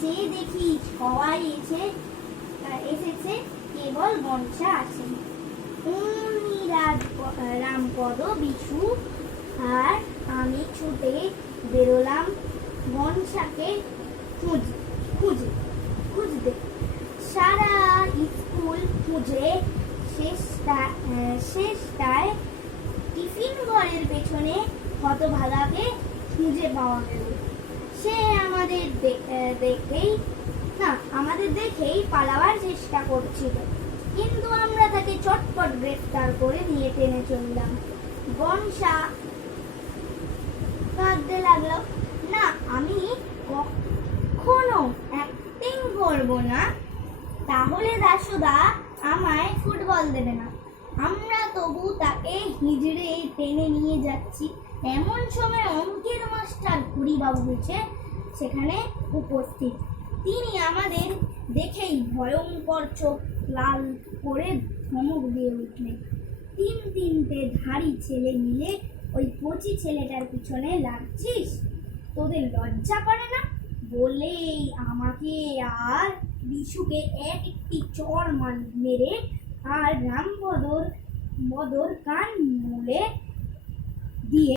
চেয়ে দেখি সবাই এসেছে, কেবল বনশা আছে। রামপদ, বিশু আর আমি ছুটে বেরোলাম বনশাকে খুঁজতে। সারা স্কুল খুঁজে শেষটায় টিফিন ঘরের পেছনে হতভাগাকে খুঁজে পাওয়া গেল। সে আমাদের দেখেই পালাবার চেষ্টা করছিল, কিন্তু আমরা তাকে চটপট গ্রেফতার করে নিয়ে টেনে চললাম। বনশা কাঁদতে লাগলো, না, আমি কখনো অ্যাক্টিং করবো না। তাহলে দাশুদা আমায় ফুটবল দেবে না। আমরা তবু তাকে হিজড়ে টেনে নিয়ে যাচ্ছি। এমন সময় অঙ্কের মাস্টার হরিবাবু সেখানে উপস্থিত। তিনি আমাদের দেখেই ভয়ঙ্কর চোখ লাল করে ধমক দিয়ে উঠলেন, তিনটে ধাড়ি ছেলে মিলে ওই কচি ছেলেটার পিছনে লাগছিস? তোদের লজ্জা করে না? বলেই আমাকে আর বিশুকে একটি চড় মেরে আর রামপদর কান মুলে দিয়ে